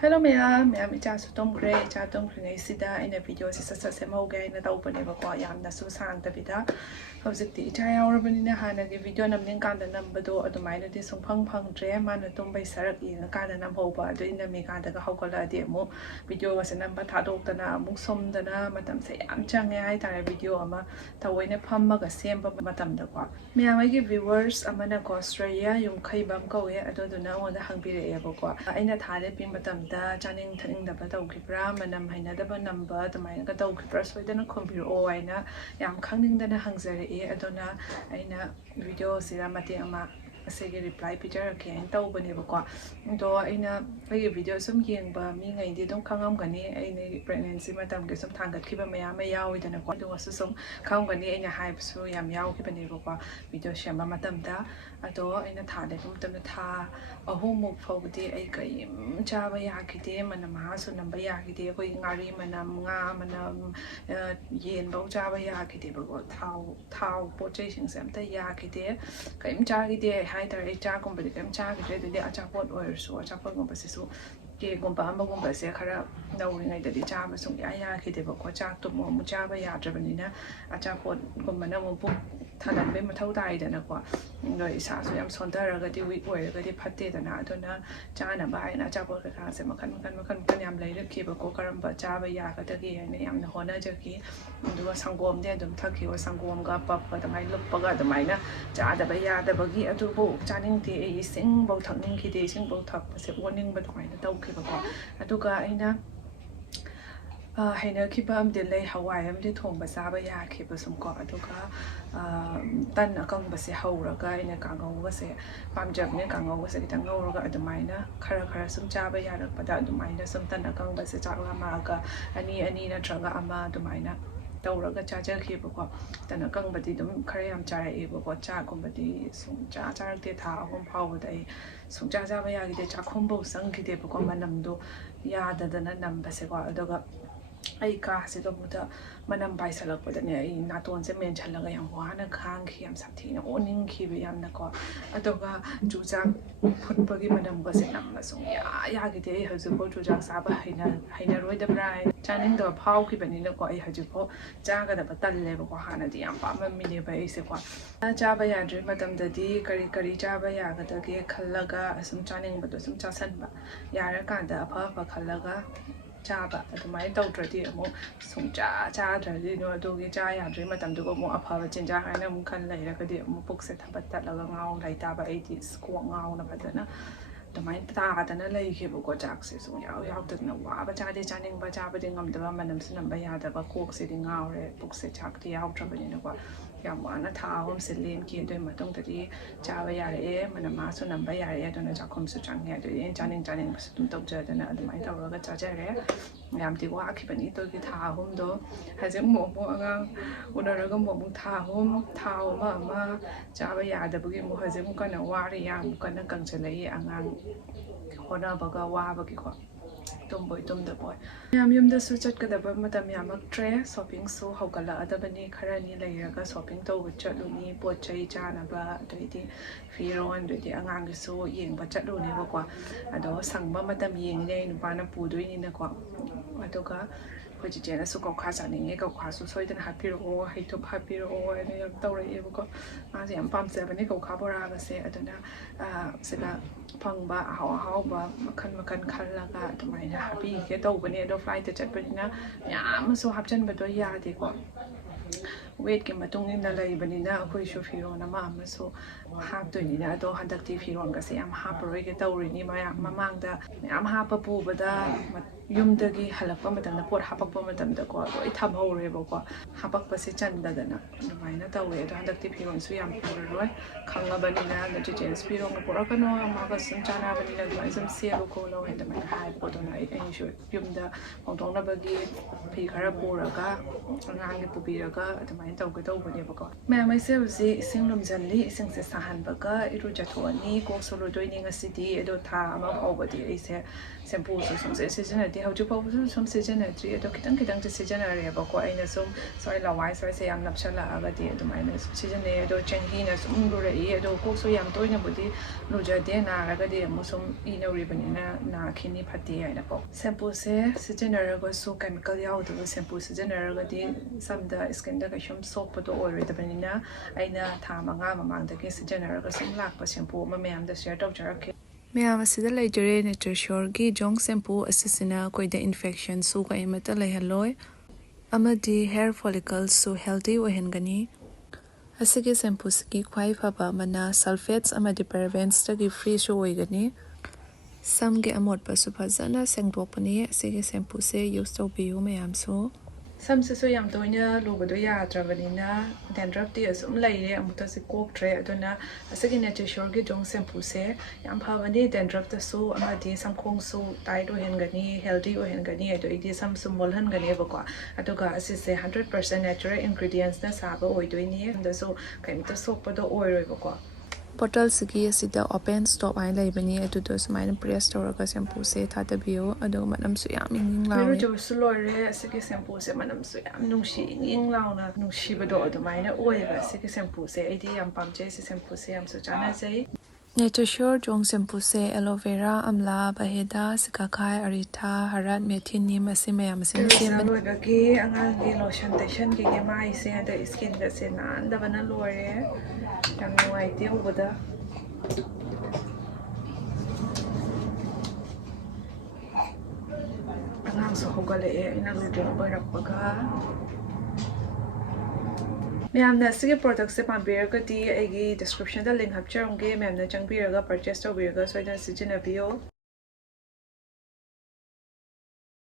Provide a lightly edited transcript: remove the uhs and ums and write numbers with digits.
Hello ma'am, icha su tomkre, icha tomkre ngai sida ina video si sasa semauge ina taupane ba ko yamna su sang tabida hojikti icha yaurabanina hanagi video namning kanda nambado adumaina di sungphang phangdre mana tumbai sarak ina kanda namhoba adu ina me kanda ga hawkala di amu video ga sanamba thadoktana amuk somdana matam se yam change hai tare video ama tawoina phamma ga semba matam da ko ma'am ai viewers amana ko Australia yum khaibam ko ye adoduna onda hangbire ye ba ko aina thale pin matam da chaning thaning da ba tawkibra manam haina da ba number tamaina ka tawkibra soidana khombiro aina yam khangning dana hangzare e adona aina video sira mate ama asege reply picture ke tau bane ba ko do aina ai video sum yengba mi ngai di dong khangam gani aina pregnancy matam ke sum thangat khiba maya ma yawi dana ko do su sum khang gani aina hype su yam yaw ki bane ba ko video shema matam da ado aina thale matam da tha ahumuk phawdi ai kai chaba yakide manam ha su namba yakide koi ngari manam nga manam yen bau chaba yakide ba ko thau poche sing sam ta yakide kai chagide hai tar ai cha kom bali kam chagide de acha pot oir su acha pot kom pasisu ke gomba amba gomba se khara nauringai da di chaba sung ya yakide ba ko cha to mo chaba ya drabanina acha pot gomba na mo thalam be mathau dai dana ko noi isa su yam sondara ga di week oir ga di phatte dana adona chana ba ina cha pot ka se makan yam lai rakhi ba ko karam ba cha ba ya ga da gi ne yam na hona ja ki ndu sangom de dum thakhi wa sangom ga pap ga mai lup ga da mai na cha da ba ya da ba gi atu bo chaning te e sing bo thakning ki de sing bo thak se warning ba thai na tau ki ba ko atu ga aina haina khiba am de lei hawai am de thong ba sa ba ya khiba sum ko aduka tan akang ba se hauraga ina kangau ga se pamjab ne kangau ga se kitang hauraga adumaina khara sum cha ba ya rak pada adumaina sum tan akang ba se chakla ma ga ani na traga ama adumaina tauraga cha cha khiba ko tan akang ba di dum khara yam cha ra e ba ko cha kum ba di sum cha rak te tha hom phau ba dai sum cha ba ya gi de cha khom bo sang gi de ba ko manam do ya da na nam ba se ko aduga ai ka se do buta manam bai salak pada ne ai naton se men chalaga yam wana khang khi yam sathi na oning khi be yam na ko atoga juja phutpagi manam ba se nam ma sung ya gi de hazu ko juja sa ba haina roi da brai chaning do phau khi bani na ko ai hazu ko cha ga da ba tal le ba ko hana di yam pa ma mi ne ba ai se ko cha ba ya dri matam da di kari cha ba ya ga da ge khallaga asum chaning ba do sum cha san ba ya ra kan da pha khallaga chaba adumai tawdradi amu sungcha draди no dogi cha ya dri matam du ko mo apha chinja haina mu khan lai ra ka di mu puk se thabat ta laga ngau lai ta ba 80 ko ngau na badana damai ta dana lai ke bu ko jak se sung yaw ta na wa ba cha de chaning ba cha ba de ngam da manam sinam ba ya da ba kok se di ngau re puk se chak ti yaw tra ba ni na ba yam wana tha hom se len ki de matong ta di cha ba ya re manam ma su nam ba ya re da na cha khom su chang ya de chaning ba su tum tok ja da na adumai ta ra ga cha ja re yam ti wa ki bani to ki tha hom do ha je mo angang unara ga mo tha hom ma cha ba ya da bu gi mo ha je mo kana wa ri ya mo kana kang che lai angang hona ba ga wa ba ki ko tum da boy yam da su chat ka da ba matam yamak tre shopping su hawkala adabani kharani lairaga shopping to chatlu ni pot chai chana ba doidi firon doidi angang gi su yeng ba chatlu ni ba kwa ado sangba matam yeng nei nu pa na pu doi ni na kwa adoga hoji jena su ko kha sa ni nge ko kha su soi dan happy ro hai to happy ro ne yam taw ra e ba ko ma se yam pam se ba ni ko kha bora ga se adana se ga phangba ahaoba makan khallaga tumaina happy ke taw bani do flight te chat bani na yam su hapchan ba do ya de ko wait ke matung ni na lai bani na khoi shu firon na ma so hap to ni na do handak ti firon ga se yam hap roi ke taw ri ni ma yam mamang da yam hap pu ba da yum da gi halak pa matam na pot hapak pa matam da ko roi tham ho re ba ko hapak pa se chan da na mai na taw e do handak ti firon su yam pu roi khanga bani na da je jen firon ko ra ka no ma ga sun chana bani na mai sam se ro ko lo e da mai hai po do na ai shu yum da ong dong na ba gi phi khara pu ra ga angang gi pu bi ra ga da mai taw ga taw bani ba ko ma mai se si sing lum jan li sing se sahan ba ga iru ja tho ni ko so lo doi ni nga si di e do tha ma ho ba di ai se ꯁꯦꯝꯄꯨꯁꯨ ꯁꯨꯝꯁꯦ ꯁꯤꯖꯤꯟꯅꯗꯦ ꯍꯧꯖꯤꯛꯐꯥꯎꯕꯁꯨ ꯁꯨꯝ ꯁꯤꯖꯤꯟꯅꯗ꯭ꯔꯤ ꯑꯗꯣ ꯈꯤꯇꯪ ꯁꯤꯖꯤꯟꯅꯔꯦꯕꯀꯣ ꯑꯩꯅ ꯁꯨꯝ ꯁ꯭ꯋꯥꯏ ꯂꯋꯥꯏ ꯁ꯭ꯋꯥꯏꯁꯦ ꯌꯥꯝ ꯅꯞꯁꯜꯂꯛꯑꯒꯗꯤ ꯑꯗꯨꯃꯥꯏꯅ ꯁꯤꯖꯤꯟꯅꯩ ꯑꯗꯣ ꯆꯦꯡꯍꯤꯅ ꯁꯨꯝ ꯂꯨꯔꯛꯏ ꯑꯗꯣ ꯀꯣꯛꯁꯨ ꯌꯥꯝ ꯇꯣꯏꯅꯕꯨꯗꯤ ꯂꯨꯖꯗꯦ ꯅꯥꯔꯒꯗꯤ ꯑꯃꯨꯛ ꯁꯨꯝ ꯏ ꯅꯧꯔꯤꯕꯅꯤꯅ ꯅꯥꯈꯤꯅꯤ ꯐꯠꯇꯦ ꯍꯥꯏꯅꯀꯣ ꯁꯦꯝꯄꯨꯁꯦ ꯁꯤꯖꯤꯟꯅꯔꯒꯁꯨ ꯀꯦꯃꯤꯀꯦꯜ ꯌꯥꯎꯗꯕ ꯁꯦꯝꯄꯨ ꯁꯤꯖꯤꯟꯅꯔꯒꯗꯤ ꯁꯝꯗ ꯁ꯭ꯀꯤꯟꯗ ꯀꯩꯁꯨꯝ ꯁꯣꯛꯄꯗꯣ ꯑꯣꯏꯔꯣꯏꯗꯕꯅꯤꯅ ꯑꯩꯅ ꯊꯥ 5 ꯃꯃꯥꯡꯗꯒꯤ ꯁꯤꯖꯤꯟꯅꯔꯒ ꯁꯨꯝ ꯂꯥꯛꯄ ꯁꯦꯝꯄꯨ ꯑꯃ ꯃꯌꯥꯝꯗ ꯁꯦꯌꯔ ꯇꯧꯖꯔꯛꯀꯦ ꯃꯌꯥꯝ ꯑꯁꯤꯗ ꯂꯩꯖꯔꯦ ꯅꯦꯆꯔꯁ꯭ꯌꯣꯔꯒꯤ ꯖꯣꯡ ꯁꯦꯝꯄꯨ ꯑꯁꯤꯁꯤꯅ ꯑꯩꯈꯣꯏꯗ ꯏꯟꯐꯦꯛꯁꯟꯁꯨ ꯀꯩꯃꯠꯇ ꯂꯩꯍꯜꯂꯣꯏ ꯑꯃꯗꯤ ꯍꯦꯌꯔ ꯐꯣꯂꯤꯀꯜꯁꯨ ꯍꯦꯜꯗꯤ ꯑꯣꯏꯍꯟꯒꯅꯤ ꯑꯁꯤꯒꯤ ꯁꯦꯝꯄꯨꯁꯤꯒꯤ ꯈ꯭ꯋꯥꯏ ꯐꯕ ꯑꯃꯅ ꯁꯜꯐꯦꯠꯁ ꯑꯃꯗꯤ ꯄꯦꯔꯥꯕꯦꯟꯁꯇꯒꯤ ꯐ꯭ꯔꯤꯁꯨ ꯑꯣꯏꯒꯅꯤ ꯁꯝꯒꯤ ꯑꯃꯣꯠꯄꯁꯨ ꯐꯖꯅ ꯁꯦꯡꯗꯣꯛꯄꯅꯤ ꯑꯁꯤꯒꯤ ꯁꯦꯝꯄꯨꯁꯦ ꯌꯨꯁ ꯇꯧꯕꯤꯌꯨ ꯃꯌꯥꯝꯁꯨ ꯁꯝꯁꯤꯁꯨ ꯌꯥꯝ ꯇꯣꯏꯅ ꯂꯨꯕꯗꯣ ꯌꯥꯗ꯭ꯔꯕꯅꯤꯅ ꯗꯦꯟꯗ꯭ꯔꯐꯇꯤ ꯑꯁꯨꯝ ꯂꯩꯔꯦ ꯑꯃꯨꯛꯇꯁꯨ ꯀꯣꯛꯇ꯭ꯔꯦ ꯑꯗꯨꯅ ꯑꯁꯤꯒꯤ ꯅꯦꯆꯔꯁ꯭ꯌꯣꯔꯒꯤ ꯖꯣꯡ ꯁꯦꯝꯄꯨꯁꯦ ꯌꯥꯝ ꯐꯕꯅꯤ ꯗꯦꯟꯗ꯭ꯔꯐꯇꯁꯨ ꯑꯃꯗꯤ ꯁꯝꯈꯣꯡꯁꯨ ꯇꯥꯏꯠ ꯑꯣꯏꯍꯟꯒꯅꯤ ꯍꯦꯜꯗꯤ ꯑꯣꯏꯍꯟꯒꯅꯤ ꯑꯗꯩꯗꯤ ꯁꯝꯁꯨ ꯃꯣꯜꯍꯟꯒꯅꯦꯕꯀꯣ ꯑꯗꯨꯒ ꯑꯁꯤꯁꯦ 100% ꯅꯦꯆꯔꯦꯜ ꯏꯟꯒ꯭ꯔꯤꯗꯤꯌꯦꯟꯁꯅ ꯁꯥꯕ ꯑꯣꯏꯗꯣꯏꯅꯤ ꯑꯗꯁꯨ ꯀꯩꯝꯇ ꯁꯣꯛꯄꯗꯣ ꯑꯣꯏꯔꯣꯏꯕꯀꯣ ꯕꯣꯇꯜꯁꯤꯒꯤ ꯑꯁꯤꯗ ꯑꯣꯄꯦꯟ ꯁ꯭ꯇꯣꯞ ꯍꯥꯏꯅ ꯂꯩꯕꯅꯤ ꯑꯗꯨꯗꯣ ꯁꯨꯃꯥꯏꯅ ꯄ꯭ꯔꯦꯁ ꯇꯧꯔꯒ ꯁꯦꯝꯄꯨꯁꯦ ꯊꯥꯗꯕꯤꯌꯨ ꯑꯗꯨꯒ ꯃꯅꯝꯁꯨ ꯌꯥꯝ ꯏꯪ ꯂꯥꯎꯋꯦ ꯏꯔꯨꯖꯕꯁꯨ ꯂꯣꯏꯔꯦ ꯑꯁꯤꯒꯤ ꯁꯦꯝꯄꯨꯁꯦ ꯃꯅꯝꯁꯨ ꯌꯥꯝ ꯅꯨꯡꯁꯤ ꯏꯪ ꯂꯥꯎꯅ ꯅꯨꯡꯁꯤꯕꯗꯣ ꯑꯗꯨꯃꯥꯏꯅ ꯑꯣꯏꯌꯦꯕ ꯑꯁꯤꯒꯤ ꯁꯦꯝꯄꯨꯁꯦ ꯑꯩꯗꯤ ꯌꯥꯝ ꯄꯥꯝꯖꯩ ꯁꯤ ꯁꯦꯝꯄꯨꯁꯦ ꯌꯥꯝꯁꯨ ꯆꯥꯟꯅꯖꯩ ꯅꯦꯆꯔꯁ꯭ꯌꯣꯔ ꯖꯣꯡ ꯁꯦꯝꯄꯨꯁꯦ ꯑꯦꯂꯣꯚꯦꯔꯥ ꯑꯝꯂꯥ ꯕꯍꯦꯗꯥ ꯁꯤꯀꯥꯈꯥꯏ ꯑꯔꯤꯊꯥ ꯍꯔꯠ ꯃꯦꯊꯤ ꯅꯤꯝ ꯑꯁꯤ ꯃꯌꯥꯝ ꯑꯁꯤꯅ ꯁꯦꯝꯕꯅꯤ ꯂꯣꯏꯕꯒꯤ ꯑꯉꯥꯡꯒꯤ ꯂꯣꯁꯟ ꯇꯩꯁꯟꯒꯤꯒꯦ ꯃꯥꯏꯁꯦ ꯑꯗ ꯏꯁꯀꯤꯟꯒꯁꯦ ꯅꯥꯟꯗꯕꯅ ꯂꯣꯏꯔꯦ ꯌꯥꯝ ꯅꯨꯡꯉꯥꯏꯇꯦ ꯎꯕꯗ ꯑꯉꯥꯡꯁꯨ ꯍꯧꯒꯠꯂꯛꯑꯦ ꯑꯩꯅ ꯂꯨꯗ꯭ꯔꯤꯡ ꯑꯣꯏꯔꯛꯄꯒ ꯃꯌꯥꯝꯅ ꯑꯁꯤꯒꯤ ꯄ꯭ꯔꯣꯗꯛꯠꯁꯦ ꯄꯥꯝꯕꯤꯔꯒꯗꯤ ꯑꯩꯒꯤ ꯗꯤꯁꯀ꯭ꯔꯤꯞꯁꯟꯗ ꯂꯤꯡꯛ ꯍꯥꯞꯆꯔꯝꯒꯦ ꯃꯌꯥꯝꯅ ꯆꯪꯕꯤꯔꯒ ꯄꯔꯆꯦꯁ ꯇꯧꯕꯤꯔꯒ ꯁꯣꯏꯗꯅ ꯁꯤꯖꯤꯟꯅꯕꯤꯌꯣ